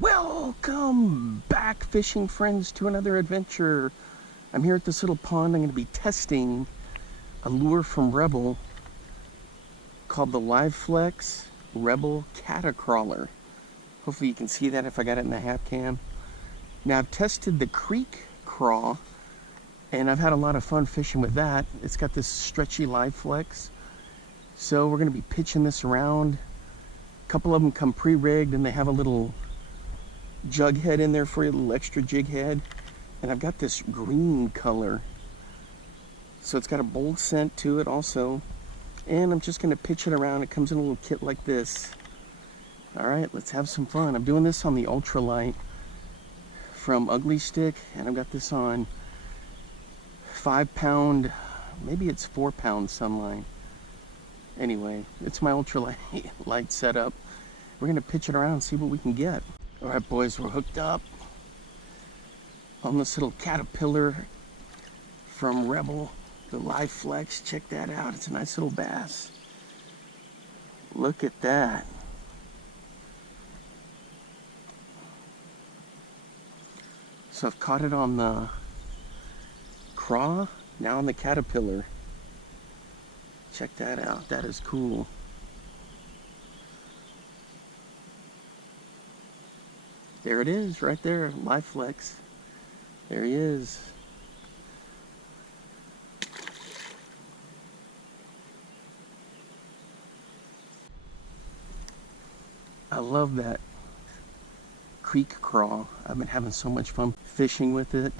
Welcome back, fishing friends, to another adventure. I'm here at this little pond. I'm going to be testing a lure from Rebel called the Live Flex Rebel Cata Crawler. Hopefully you can see that if I got it in the half cam. Now, I've tested the Creek Craw, and I've had a lot of fun fishing with that. It's got this stretchy Live Flex. So we're going to be pitching this around. A couple of them come pre-rigged, and they have a little jug head in there for you, a little extra jig head. And I've got this green color, so it's got a bold scent to it also. And I'm just going to pitch it around. It comes in a little kit like this. All right, let's have some fun. I'm doing this on the ultralight from Ugly Stick, and I've got this on 5-pound, maybe it's 4-pound sunline. Anyway, it's my ultralight light setup. We're going to pitch it around and see what we can get. All right, boys, we're hooked up on this little caterpillar from Rebel, the Live Flex. Check that out. It's a nice little bass. Look at that. So I've caught it on the craw, now on the caterpillar. Check that out. That is cool. There it is, right there, Live Flex. There he is. I love that Creek Craw. I've been having so much fun fishing with it.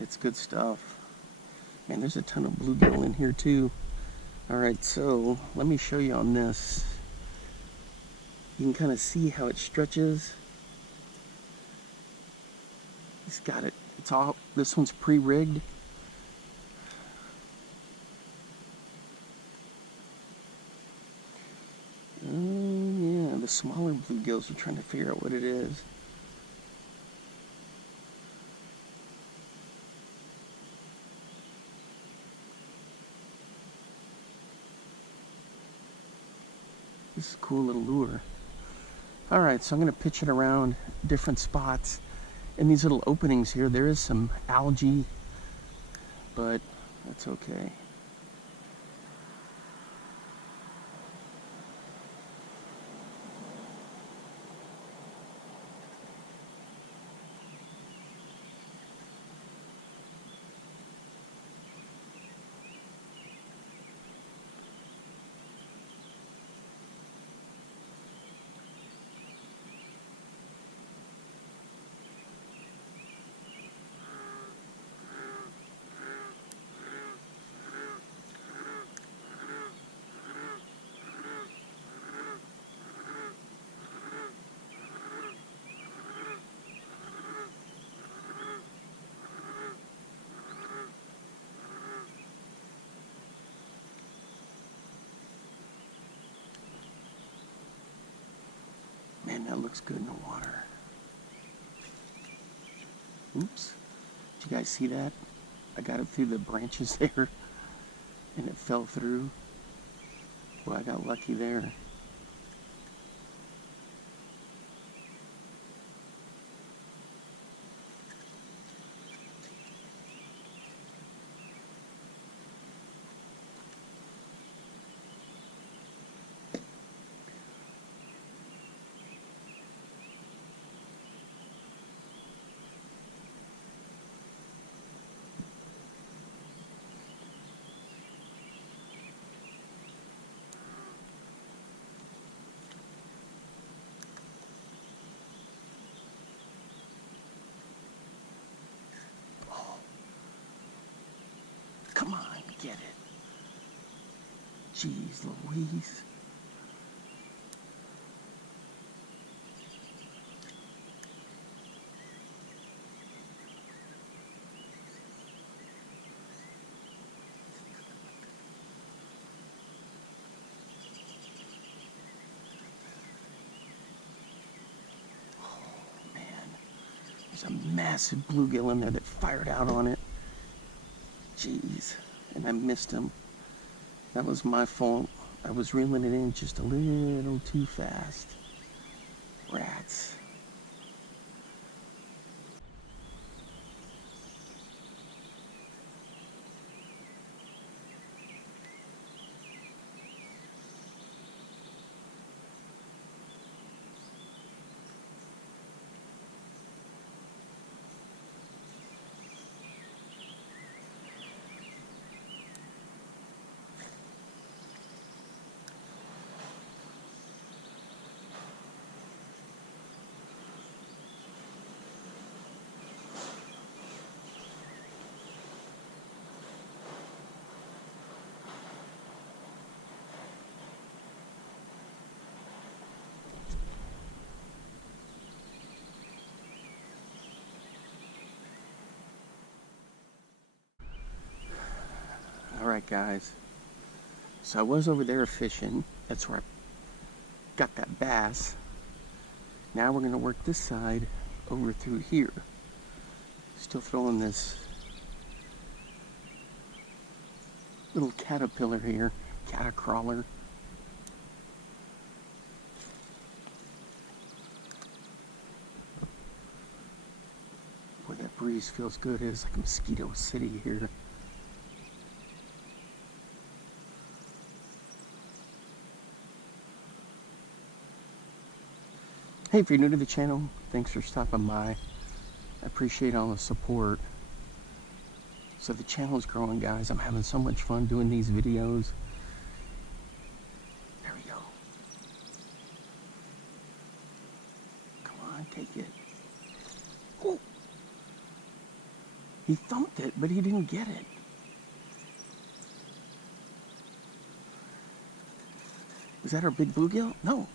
It's good stuff. Man, there's a ton of bluegill in here too. All right, so let me show you on this. You can kind of see how it stretches. He's got it. It's all, this one's pre-rigged. Yeah, the smaller bluegills are trying to figure out what it is. This is a cool little lure. All right, so I'm going to pitch it around different spots. In these little openings here, there is some algae, but that's okay. Man, that looks good in the water. Oops. Did you guys see that? I got it through the branches there, and it fell through. Well, I got lucky there. Come on, get it. Jeez Louise. Oh, man. There's a massive bluegill in there that fired out on it. Jeez, and I missed him. That was my fault. I was reeling it in just a little too fast. Rats. Alright guys, so I was over there fishing. That's where I got that bass. Now we're going to work this side over through here. Still throwing this little caterpillar here, Cata Crawler. Boy, that breeze feels good. It's like Mosquito City here. Hey, if you're new to the channel, thanks for stopping by. I appreciate all the support. So the channel is growing, guys. I'm having so much fun doing these videos. There we go. Come on, take it. Oh! He thumped it, but he didn't get it. Was that our big bluegill? No.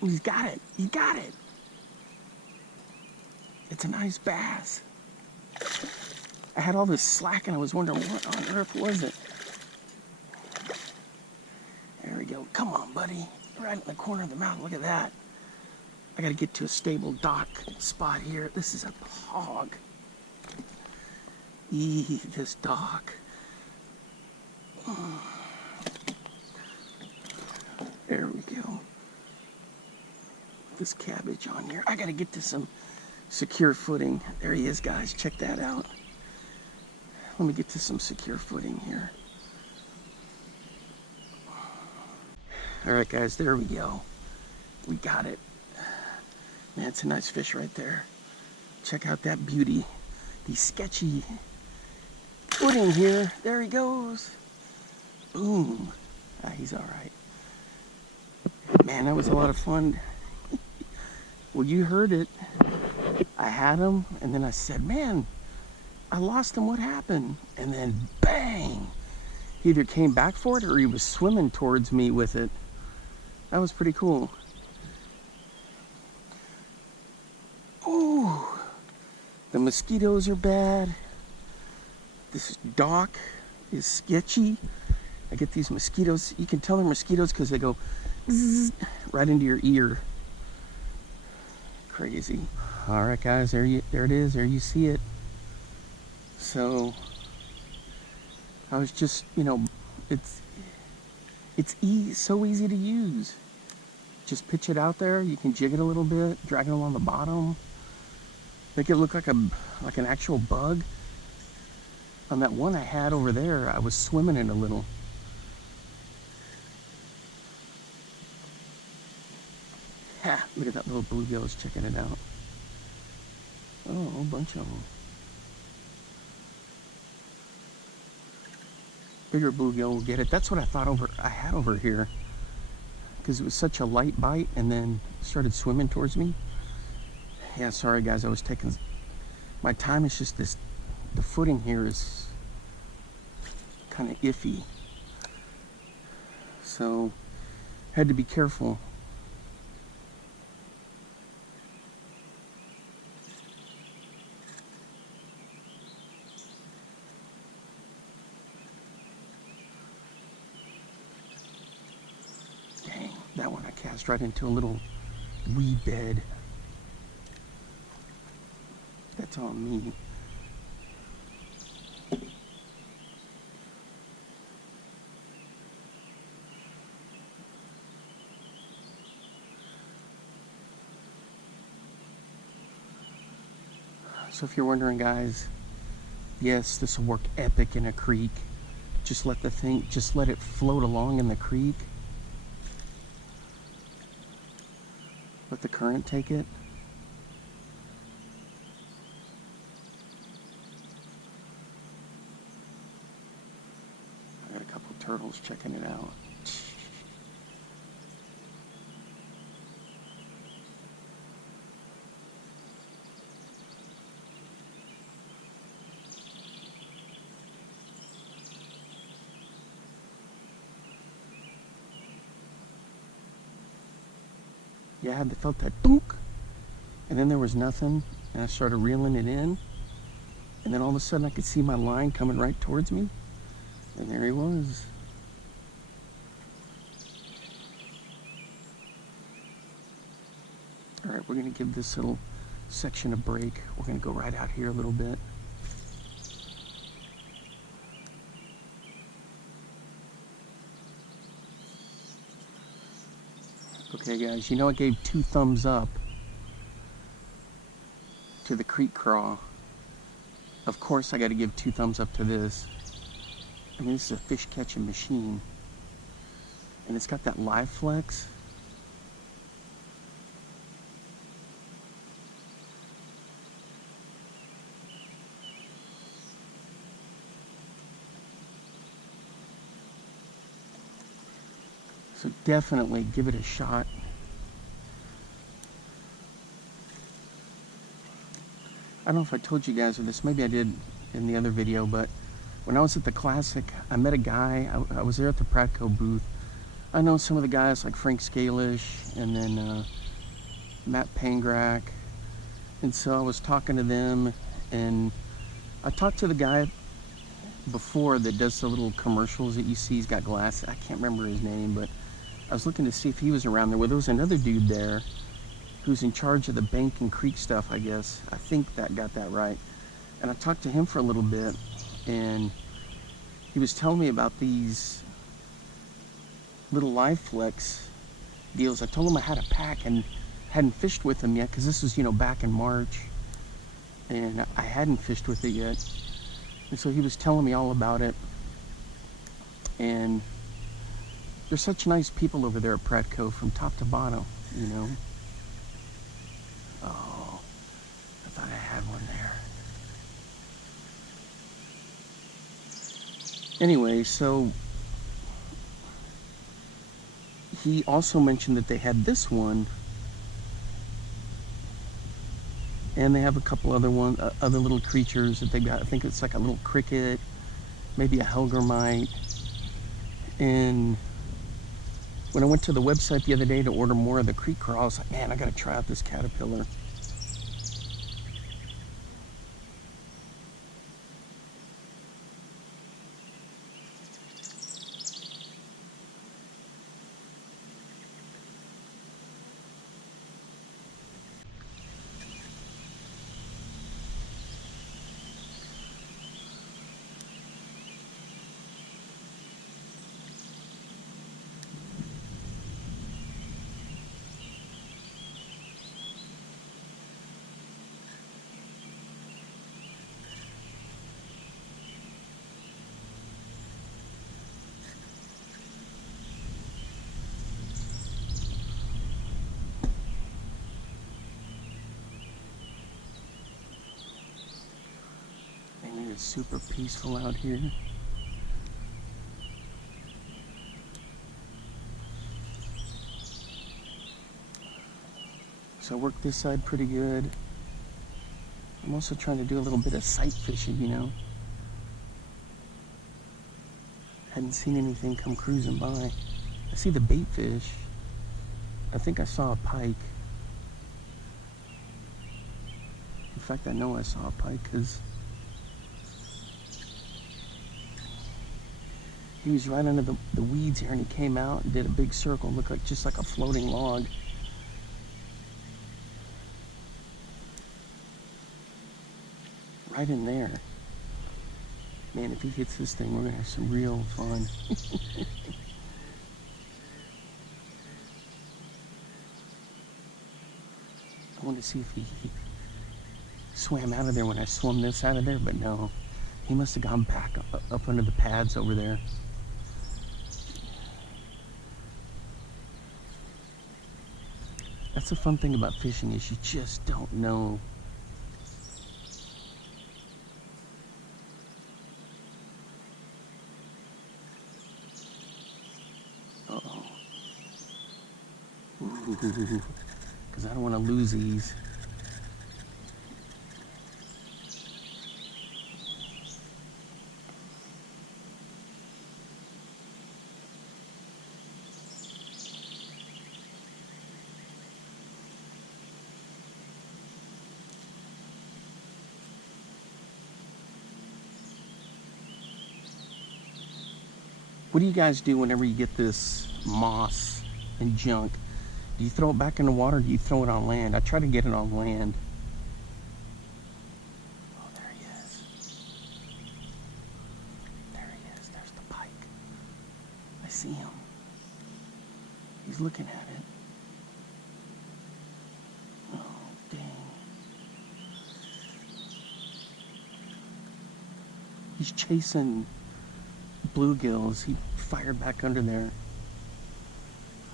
He's got it. He got it. It's a nice bass. I had all this slack and I was wondering what on earth was it. There we go. Come on, buddy. Right in the corner of the mouth. Look at that. I got to get to a stable dock spot here. This is a hog. This dock. There we go. This cabbage on here. I got to get to some secure footing. There he is, guys. Check that out. Let me get to some secure footing here. All right, guys, there we go. We got it. Man, it's a nice fish right there. Check out that beauty. The sketchy footing here. There he goes. Boom. Ah, he's all right. Man, that was a lot of fun. Well, you heard it. I had him, and then I said, man, I lost him. What happened? And then, bang! He either came back for it or he was swimming towards me with it. That was pretty cool. Ooh, the mosquitoes are bad. This dock is sketchy. I get these mosquitoes. You can tell they're mosquitoes because they go zzz, right into your ear. Crazy. All right, guys, there it is. There you see it. So I was just, you know, it's so easy to use. Just pitch it out there. You can jig it a little bit, drag it along the bottom, make it look like an actual bug. On that one I had over there, I was swimming it a little. Ha! Look at that little bluegill checking it out. Oh, a whole bunch of them. Bigger bluegill will get it. That's what I thought I had over here, because it was such a light bite and then started swimming towards me. Yeah, sorry guys, I was taking my time. It's just the footing here is kind of iffy, so had to be careful. That one I cast right into a little weed bed. That's on me. So if you're wondering, guys, yes, this will work epic in a creek. Just let it float along in the creek. Let the current take it. I got a couple of turtles checking it out. Yeah, I felt that boonk, and then there was nothing, and I started reeling it in, and then all of a sudden I could see my line coming right towards me, and there he was. All right, we're gonna give this little section a break. We're gonna go right out here a little bit. Okay guys, you know I gave 2 thumbs up to the Creek Craw. Of course I gotta give 2 thumbs up to this. I mean, this is a fish catching machine. And it's got that live flex. So definitely give it a shot. I don't know if I told you guys this, maybe I did in the other video, but when I was at the Classic, I met a guy, I was there at the Pratco booth. I know some of the guys like Frank Scalish and then Matt Pangrack. And so I was talking to them, and I talked to the guy before that does the little commercials that you see. He's got glasses. I can't remember his name, but I was looking to see if he was around there. Well, there was another dude there who's in charge of the bank and creek stuff, I guess. I think that got that right. And I talked to him for a little bit, and he was telling me about these little live flex deals. I told him I had a pack and hadn't fished with him yet, because this was, you know, back in March, and I hadn't fished with it yet. And so he was telling me all about it, and they're such nice people over there at Pratco from top to bottom, you know. Oh, I thought I had one there. Anyway, so he also mentioned that they had this one, and they have a couple other other little creatures that they got. I think it's like a little cricket, maybe a hellgrammite. And when I went to the website the other day to order more of the Creek Craw, I was like, man, I gotta try out this caterpillar. It's super peaceful out here. So I worked this side pretty good. I'm also trying to do a little bit of sight fishing, you know. Hadn't seen anything come cruising by. I see the bait fish. I think I saw a pike. In fact, I know I saw a pike because he was right under the weeds here, and he came out and did a big circle. Looked like just like a floating log. Right in there. Man, if he hits this thing, we're gonna have some real fun. I want to see if swam out of there when I swum this out of there, but no. He must have gone back up under the pads over there. That's the fun thing about fishing, is you just don't know. Uh-oh. Because I don't want to lose these. What do you guys do whenever you get this moss and junk? Do you throw it back in the water, or do you throw it on land? I try to get it on land. Oh, there he is. There he is. There's the pike. I see him. He's looking at it. Oh, dang. He's chasing bluegills. He fired back under there.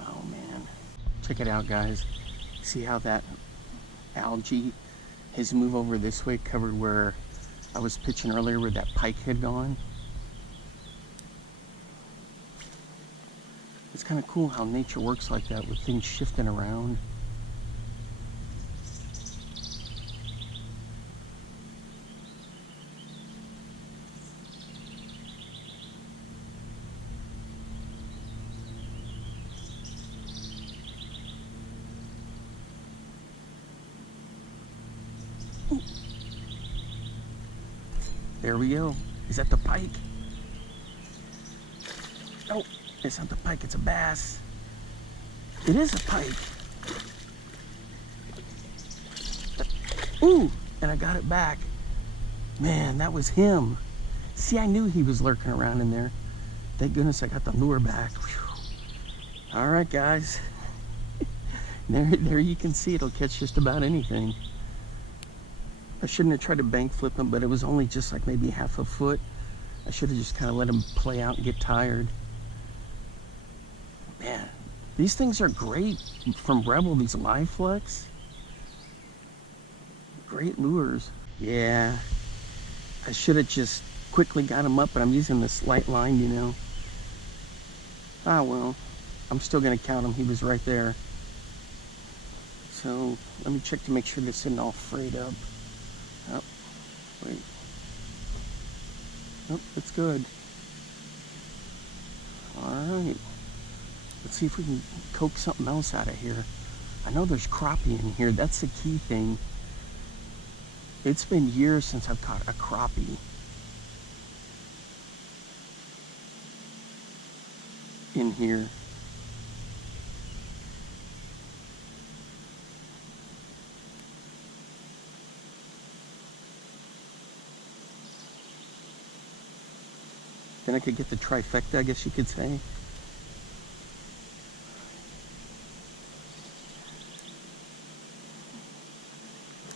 Oh man, check it out, guys. See how that algae has moved over this way, covered where I was pitching earlier, where that pike had gone. It's kind of cool how nature works like that, with things shifting around. There we go. Is that the pike? Oh, it's not the pike, it's a bass. It is a pike. Ooh, and I got it back. Man, that was him. See, I knew he was lurking around in there. Thank goodness I got the lure back. Whew. All right, guys. There you can see it'll catch just about anything. I shouldn't have tried to bank flip him, but it was only just like maybe half a foot. I should have just kind of let him play out and get tired. Man, these things are great from Rebel, these live flex. Great lures. Yeah, I should have just quickly got him up, but I'm using this light line, you know. Ah, well, I'm still gonna count him. He was right there. So let me check to make sure this isn't all frayed up. Oh, wait. Nope, it's good. Alright. Let's see if we can coax something else out of here. I know there's crappie in here. That's the key thing. It's been years since I've caught a crappie in here. Then I could get the trifecta, I guess you could say.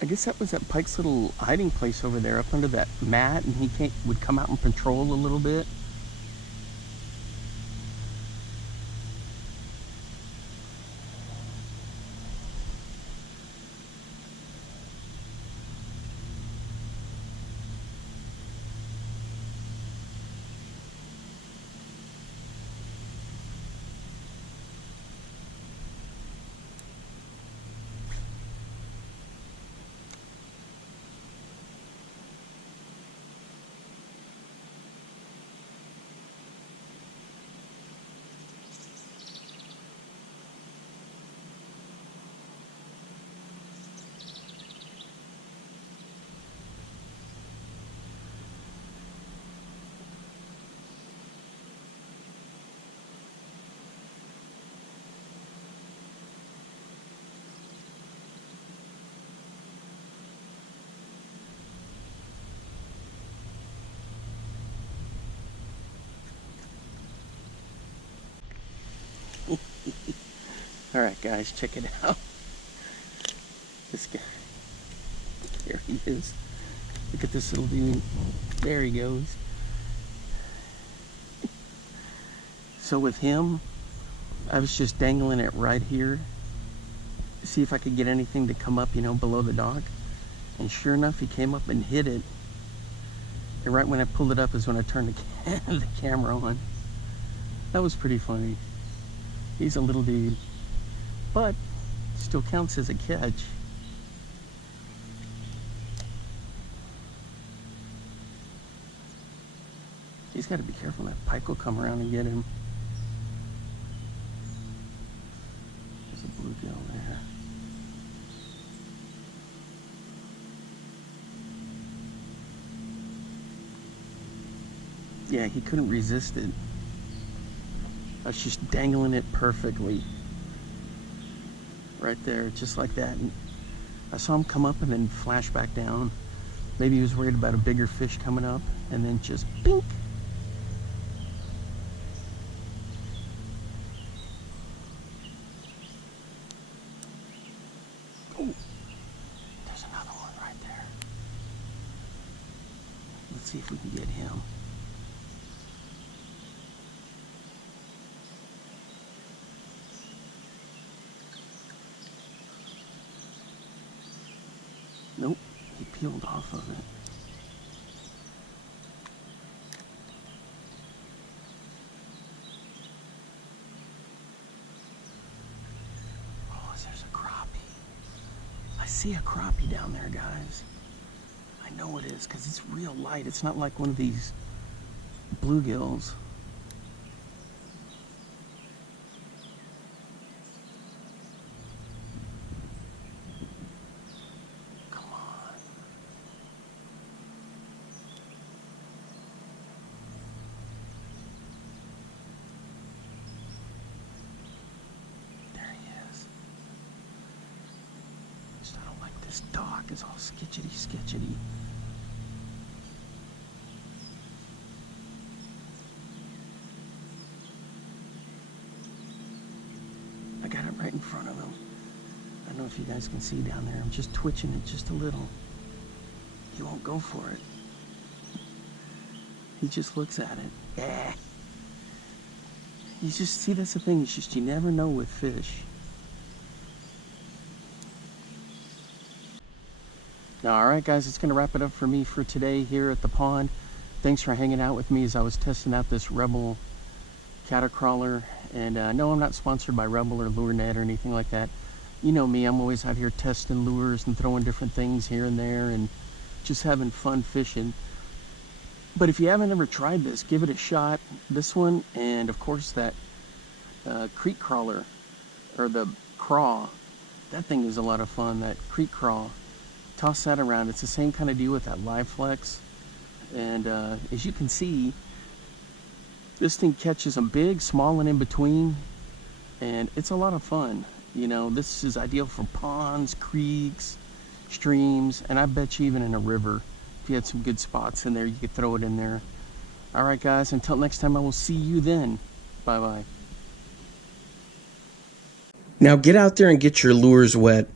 I guess that was that pike's little hiding place over there, up under that mat, and he would come out and patrol a little bit. All right, guys, check it out. This guy, There he is. Look at this little dude. There he goes. So with him, I was just dangling it right here to see if I could get anything to come up, you know, below the dock. And sure enough, he came up and hit it. And right when I pulled it up is when I turned the camera on. That was pretty funny. He's a little dude, but still counts as a catch. He's got to be careful. That pike will come around and get him. There's a bluegill there. Yeah, he couldn't resist it. I was just dangling it perfectly. Right there, just like that. And I saw him come up and then flash back down. Maybe he was worried about a bigger fish coming up, and then just pink. Oh, there's another one right there. Let's see if we can get him. Nope, he peeled off of it. Oh, there's a crappie. I see a crappie down there, guys. I know it is because it's real light. It's not like one of these bluegills. This dock is all sketchity. I got it right in front of him. I don't know if you guys can see down there. I'm just twitching it just a little. He won't go for it. He just looks at it. Yeah. You just see, that's the thing. It's just you never know with fish. Alright guys, it's going to wrap it up for me for today here at the pond. Thanks for hanging out with me as I was testing out this Rebel Cata Crawler. And no, I'm not sponsored by Rebel or LureNet or anything like that. You know me, I'm always out here testing lures and throwing different things here and there and just having fun fishing. But if you haven't ever tried this, give it a shot. This one, and of course that creek crawler, or the craw. That thing is a lot of fun, that creek craw. Toss that around. It's the same kind of deal with that live flex. And as you can see, this thing catches them big, small, and in between. And it's a lot of fun. You know, this is ideal for ponds, creeks, streams, and I bet you even in a river. If you had some good spots in there, you could throw it in there. Alright guys, until next time, I will see you then. Bye-bye. Now get out there and get your lures wet.